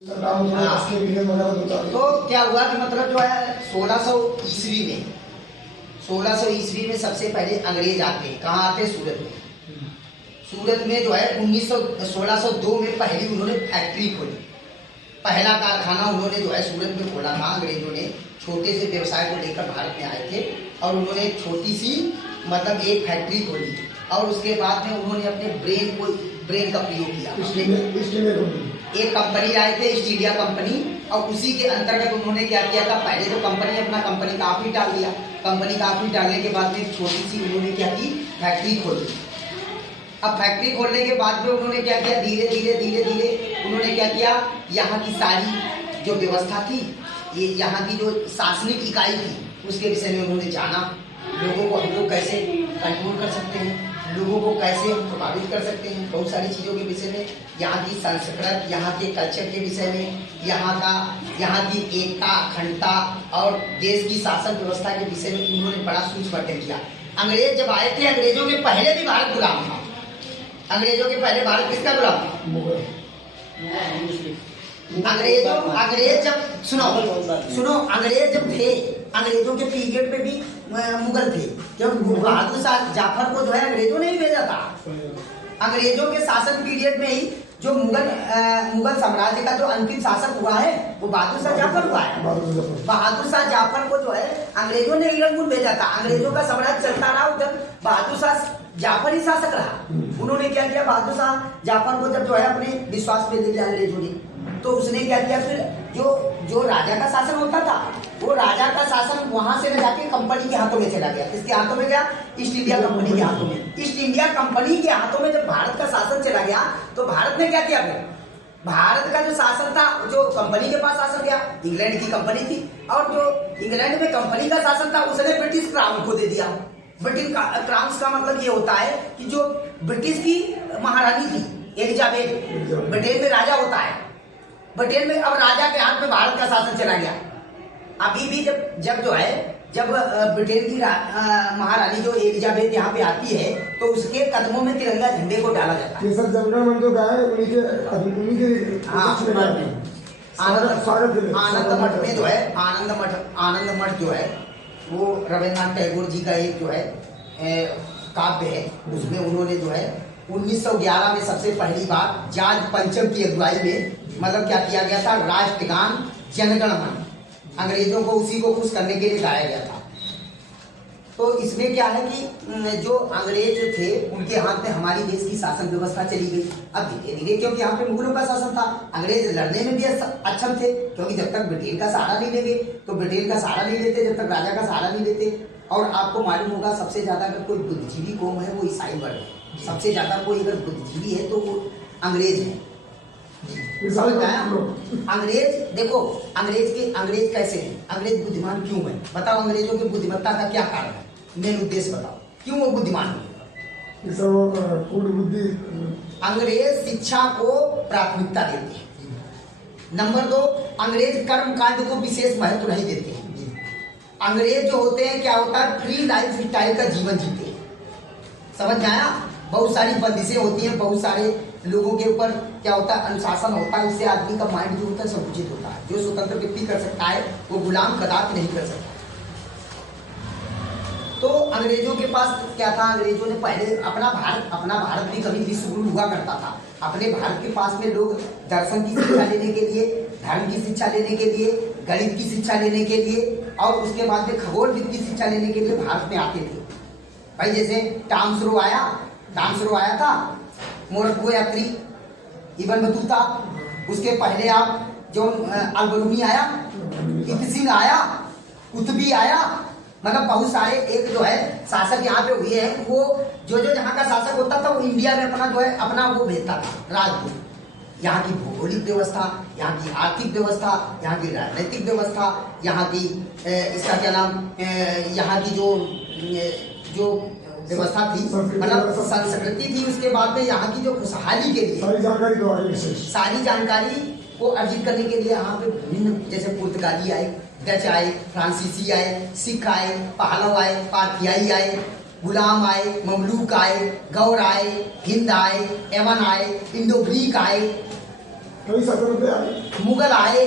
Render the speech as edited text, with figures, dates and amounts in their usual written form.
तो क्या हुआ कि मतलब जो है 1600 ईस्वी में सबसे पहले अंग्रेज आते हैं। कहाँ आते हैं? सूरत में। सूरत में जो है 1602 में पहली उन्होंने फैक्ट्री खोली। पहला कारखाना उन्होंने जो है सूरत में खोला था। अंग्रेजों ने छोटे से व्यवसाय को लेकर भारत में आए थे और उन्होंने एक छोटी सी मतलब एक फैक्ट्री खोली और उसके बाद में उन्होंने अपने ब्रेन का प्रयोग किया। एक कंपनी आए थे, ईस्ट इंडिया कंपनी, और उसी के अंतर्गत उन्होंने क्या किया था, पहले तो कंपनी का ऑफिस डाल दिया। कंपनी का ऑफिस डालने के बाद में छोटी सी उन्होंने क्या की, फैक्ट्री खोली। अब फैक्ट्री खोलने के बाद में उन्होंने क्या किया, धीरे धीरे उन्होंने क्या किया, यहाँ की सारी जो व्यवस्था थी, ये यहाँ की जो शासनिक इकाई थी, उसके विषय में उन्होंने जाना। लोगों को हम लोग कैसे कंट्रोल कर सकते हैं, लोगों को कैसे प्रभावित कर सकते हैं, बहुत सारी चीज़ों के विषय में, यहाँ की संस्कृत, यहाँ के कल्चर के विषय में, यहाँ की एकता, अखंडता और देश की शासन व्यवस्था के विषय में उन्होंने बड़ा सूक्ष्म अध्ययन किया। अंग्रेज जब आए थे, अंग्रेजों के पहले भी भारत गुलाम था। अंग्रेजों के पहले भारत किसका गुलाम था? अंग्रेज जब सुनो अंग्रेज जब थे, अंग्रेजों के पीरियड पे भी मुगल थे। जब बहादुर शाह जाफर को जो है अंग्रेजों ने ही भेजा था। अंग्रेजों के शासन पीरियड में ही जो मुगल साम्राज्य का जो अंतिम शासक हुआ है वो बहादुर शाह जाफर हुआ है। बहादुर शाह जाफर को जो है अंग्रेजों ने ईरान भेजा था। अंग्रेजों का साम्राज्य चलता रहा, उधर बहादुर शाह जाफर ही शासक रहा। उन्होंने क्या किया, बहादुर शाह जाफर को जब जो है अपने विश्वास में ले लिया अंग्रेजों ने, तो उसने क्या किया, फिर जो राजा का शासन होता था, वो राजा का शासन वहां से न जाके कंपनी के हाथों में चला गया। किसके हाथों में गया? ईस्ट इंडिया कंपनी के हाथों में। ईस्ट इंडिया कंपनी के हाथों में जब भारत का शासन चला गया, तो भारत ने क्या किया, फिर भारत का जो शासन था, जो कंपनी के पास शासन गया, इंग्लैंड की कंपनी थी, और जो इंग्लैंड में कंपनी का शासन था उसने ब्रिटिश क्राउन को दे दिया। ब्रिटिश क्राउन का मतलब ये होता है कि जो ब्रिटिश की महारानी थी एलिजाबेथ, ब्रिटेन में राजा होता है, ब्रिटेन में अब राजा के हाथ में भारत का शासन चला गया। अभी भी जब ब्रिटेन की महारानी जो एलिजाबेथ यहाँ पे आती है, तो उसके कदमों में तिरंगा झंडे को डाला जाता है। आनंद मठ जो है वो रविन्द्रनाथ टैगोर जी का एक जो है काव्य है। उसमें उन्होंने जो है 1911 में सबसे पहली बार जॉर्ज पंचम की अगुवाई में मतलब क्या किया गया था, राष्ट्रगान जनगण मन, अंग्रेजों को उसी को खुश करने के लिए गाया गया था। तो इसमें क्या है कि जो अंग्रेज थे उनके हाथ में हमारी देश की शासन व्यवस्था चली गई। अब धीरे धीरे, क्योंकि यहाँ पे मुगलों का शासन था, अंग्रेज लड़ने में भी अक्षम थे, क्योंकि जब तक ब्रिटेन का सहारा नहीं लेंगे, तो ब्रिटेन का सहारा नहीं लेते जब तक राजा का सहारा नहीं लेते। और आपको मालूम होगा, सबसे ज्यादा अगर कोई बुद्धिजीवी कौम है वो ईसाई वर्ग है। सबसे ज्यादा कोई अगर बुद्धिजीवी है तो वो अंग्रेज है। अंग्रेज देखो, अंग्रेज कैसे हैं, अंग्रेज बुद्धिमान क्यों है? बताओ, अंग्रेजों की बुद्धिमत्ता का क्या कारण है? मेन उद्देश्य बताओ, क्यों वो बुद्धिमान है? अंग्रेज शिक्षा को प्राथमिकता देते हैं। नंबर 2, अंग्रेज कर्म कांड को विशेष महत्व नहीं देते हैं। अंग्रेज जो होते हैं, क्या होता है, फ्री लाइफ स्टाइल का जीवन जीते हैं। समझ में आया? बहुत सारी बंदिशें होती हैं, बहुत सारे लोगों के ऊपर क्या होता है, अनुशासन होता है। इससे आदमी का माइंड जो होता है संकुचित होता है। जो स्वतंत्र व्यक्ति कर सकता है वो गुलाम कदापि नहीं कर सकता। तो अंग्रेजों के पास क्या था, अंग्रेजों ने पहले अपना भारत भी कभी विश्व गुरु हुआ करता था। अपने भारत के पास में लोग दर्शन की शिक्षा लेने के लिए, धर्म की शिक्षा लेने के लिए, गणित की शिक्षा लेने के लिए और उसके बाद में खगोल विद्या की शिक्षा लेने के लिए भारत में आते थे। भाई जैसे टामसरो आया था, मोरक्को यात्री इब्न बतूता, उसके पहले आप जो अल-बरूनी आया, इब्न सिंह आया, कुतुबी आया, मतलब बहुत सारे एक जो है शासक यहाँ पे हुए हैं। वो जो जहाँ का शासक होता था वो इंडिया में अपना जो है अपना वो भेजता था राजदूत। यहाँ की भौगोलिक व्यवस्था, यहाँ की आर्थिक व्यवस्था, यहाँ की राजनीतिक व्यवस्था, यहाँ की इसका क्या नाम, यहाँ की जो व्यवस्था थी, मतलब संस्कृति थी। उसके बाद में यहाँ की जो खुशहाली के लिए सारी जानकारी को अर्जित करने के लिए यहाँ पे विभिन्न, जैसे पुर्तगाली आए, डच आए, फ्रांसीसी आए, सिख आए, पहलव आए, पारथियाई आए, गुलाम आए, ममलूक आए, गौर आए, हिंद आए, यमन आए, इंडो ग्रीक आए, वही 70 रुपये आए। मुगल आए